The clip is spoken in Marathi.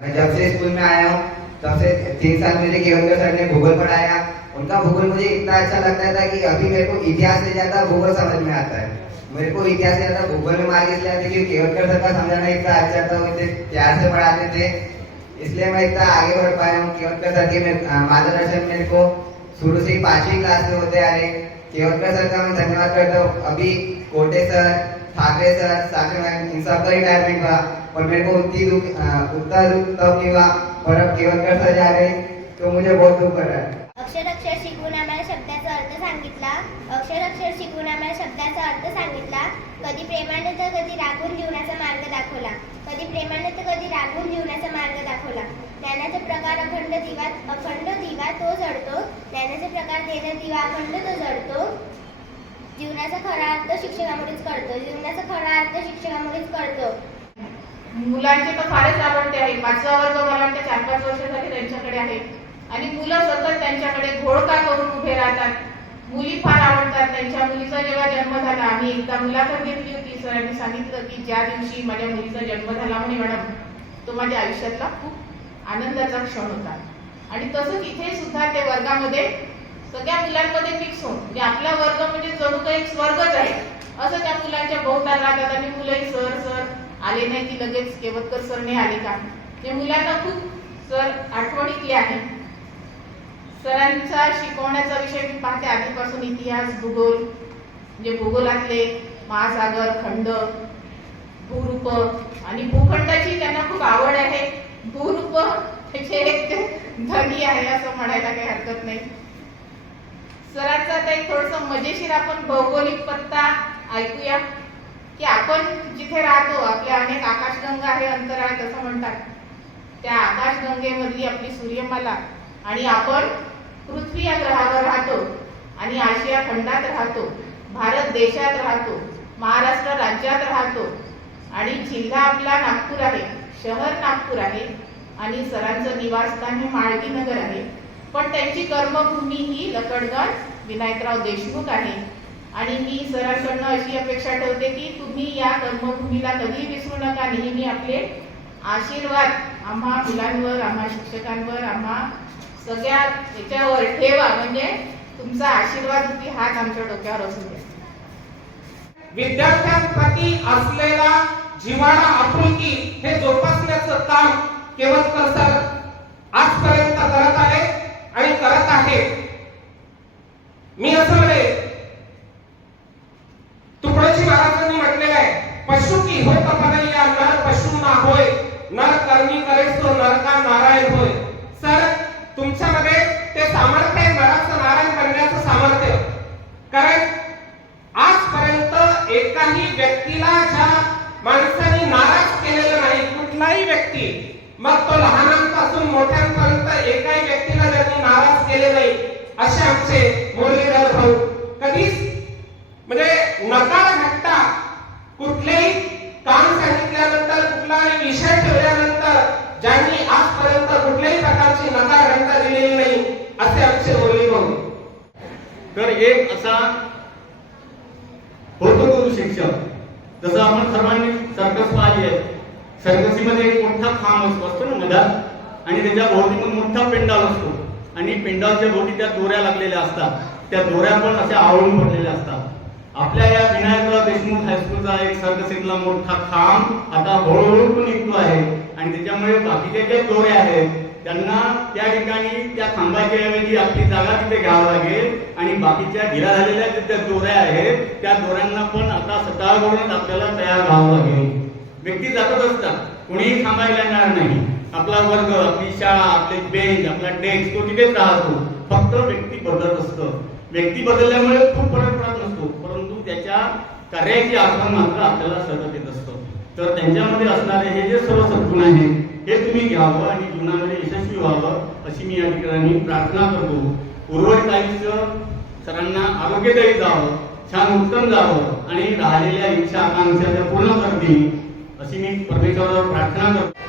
मैं जब से स्कूल में आया हूँ, तब से तीन साल मुझे केवलकर सर ने भूगोल पढ़ाया। उनका भूगोल मुझे इतना अच्छा लगता था कि अभी मेरे को इतिहास से ज़्यादा भूगोल समझ में आता है। मेरे को इतिहास से ज़्यादा भूगोल में मार्क इसलिए आते क्योंकि केवलकर सर का समझाना इतना अच्छा था इतने प्यार से पढ़ाते थे। इसलिए मैं इतना आगे बढ़ पाया हूँ केवलकर सर के मार्गदर्शन मेरे को शुरू से ही पांचवी क्लास में होते आ रहे। केवलकर सर का मैं धन्यवाद करता हूँ। अभी Kote sir Thackeray sir Sakhare ma'am in सबका रिटायरमेंट हुआ और मेरे को उतनी दुख अ, उतना दुख तब नहीं हुआ और अब केवलकर सर जा रहे तो मुझे बहुत दुख कर रहा है. अक्षर अक्षर शिकवून आम्हाला शब्दाचा अर्थ सांगितला. अक्षर अक्षर शिकवून आम्हाला शब्दाचा अर्थ सांगितला. कधी प्रेमाने तर कधी रागून जीवनाचा मार्ग दाखवला. कधी प्रेमाने तर कधी रागून जीवनाचा मार्ग दाखवला. ज्ञानाचा प्रकार अखंड दिवा अखंड दिवा तो जडतो. ज्ञानाचा प्रकार देण दिवा अखंड तो जडतो. जीवनाचा खरा अर्थ शिक्षणामुळेच कळतो. जीवनाचा खरा अर्थ शिक्षणामुळेच कळतो. मुलांचे तर फारच आवडते आहे पाचवा वर्ग मला वाटतं चार पाच वर्ष झाली त्यांच्याकडे आहे. आणि मुलं सतत त्यांच्याकडे घोळका करून उभे राहतात? मुली फार आवडतात. त्यांच्या मुलीचा जेव्हा जन्म झाला आम्ही एकदा मुलाखत घेतली होती. सरांनी सांगितलं की ज्या दिवशी माझ्या मुलीचा जन्म झाला म्हणे मॅडम तो माझ्या आयुष्यातला खूप आनंदाचा क्षण होता. आणि तसंच इथे सुद्धा ते वर्गामध्ये सगळ्या मुलांमध्ये मिक्स होऊन. म्हणजे आपला वर्ग म्हणजे जणू काही एक स्वर्गच आहे. असं त्या मुलांच्या बहुतार राहतात आणि मुलंही सर सर आले नाही की लगेच केवतकर सर नाही आले का? ते मुलांना खूप सर आठवणीतले आहे. सरांचा शिकवण्याचा विषय मी पाहते आधीपासून इतिहास भूगोल म्हणजे भूगोलातले महासागर खंड भूरूप आणि भूखंडाची त्यांना खूप आवड आहे. भूरूप त्याचे एक धनी आहे असं म्हणायला काही हरकत नाही. सरांचं आता एक थोडस मजेशीर आपण भौगोलिक पत्ता ऐकूया की आपण जिथे राहतो आपल्या अनेक आकाशगंगा आहे अंतराळ तसं म्हणतात त्या आकाशगंगेमधली आपली सूर्यमाला. आणि आपण पृथ्वी या ग्रहावर राहतो आणि आशिया खंडात राहतो भारत देशात राहतो महाराष्ट्र राज्यात राहतो. आणि जिल्हा आपला नागपूर आहे शहर नागपूर आहे आणि सरांचं निवासस्थान हे माळगी नगर आहे. पण त्यांची कर्मभूमी ही लकडगंज विनायकराव देशमुख आहे. आणि मी सरांकडनं अशी अपेक्षा ठेवते की तुम्ही या कर्मभूमीला कधी विसरू नका. नेहमी आपले आशीर्वाद आम्हा मुलांवर आम्हा शिक्षकांवर आम्हा सगळ्या याच्यावर ठेवा. म्हणजे तुमचा आशीर्वाद होती हात आमच्या डोक्यावर असू द्या. विद्यार्थ्यांप्रती असलेला जीवाणा आपुलकी हे जोपासण्याचं काम केवळ करतात. आजपर्यंत करत आले आणि करत आहे मी असं म्हणे तुकडोजी महाराजांनी म्हटलेलं आहे पशु की होय कपनैया नर पशु ना होय नर कर्मी करेस तो नरका नारायण होय सर तुमच्यामध्ये ते सामर्थ्य आहे नराचं नारायण बनण्याचं सामर्थ्य कारण आजपर्यंत एकाही व्यक्तीला ज्या माणसाने नाराज केलेलं नाही कुठलाही व्यक्ती मग तो लहानांपासून मोठ्यांपर्यंत एकाही व्यक्तीला त्यांनी नाराज केले नाही असे आमचे मुरलीधर भाऊ. कधीच म्हणजे नकार घटता कुठलेही काम सांगितल्यानंतर कुठलाही विषय ठेवल्यानंतर ज्यांनी आजपर्यंत कुठल्याही प्रकारची नकार घटता दिलेली नाही असे आमचे मुरली भाऊ. तर एक असा होतो गुरु शिक्षक जसं आपण सर्वांनी सर्कस पाहिली आहे सर्कसीमध्ये एक मोठा खांब असतो ना मधात? आणि त्याच्या भोवती पण मोठा पेंडाल असतो. आणि पेंडालच्या भोवती त्या दोऱ्या लागलेल्या असतात. त्या दोऱ्या पण अशा आवळून पडलेल्या असतात. आपल्या या विनायकराव देशमुख हायस्कूलचा एक सर्कसीतला मोठा खांब आता हळूहळू पण निघतो आहे. आणि त्याच्यामुळे बाकीचे जे दोरे आहेत त्यांना त्या ठिकाणी त्या खांबाच्या ऐवजी आपली जागा तिथे घ्यावं लागेल. आणि बाकीच्या ढिला झालेल्या ज्या त्या दोऱ्या आहेत त्या दोऱ्यांना पण आता सकाळकडूनच आपल्याला तयार व्हावं लागेल. व्यक्ती जातच असतात कोणीही थांबायला येणार नाही. आपला वर्ग आपली शाळा आपले बेंच आपला डेस्क तो तिथेच राहतो. फक्त व्यक्ती बदलत असतं. व्यक्ती बदलल्यामुळे खूप फरक पडत नसतो परंतु त्याच्या कार्याची आठवण मात्र आपल्याला सतत येत असतं. तर त्यांच्यामध्ये असणारे हे जे सर्व सद्गुण आहे हे तुम्ही घ्यावं आणि जीवनामध्ये यशस्वी व्हावं अशी मी या ठिकाणी प्रार्थना करतो. उर्वरित आयुष्य सरांना आरोग्यदायी जावं छान उत्तम जावं आणि राहिलेल्या इच्छा आकांक्षा त्या पूर्ण करतील. अशी मी परमेश्वरावर प्रार्थना करतो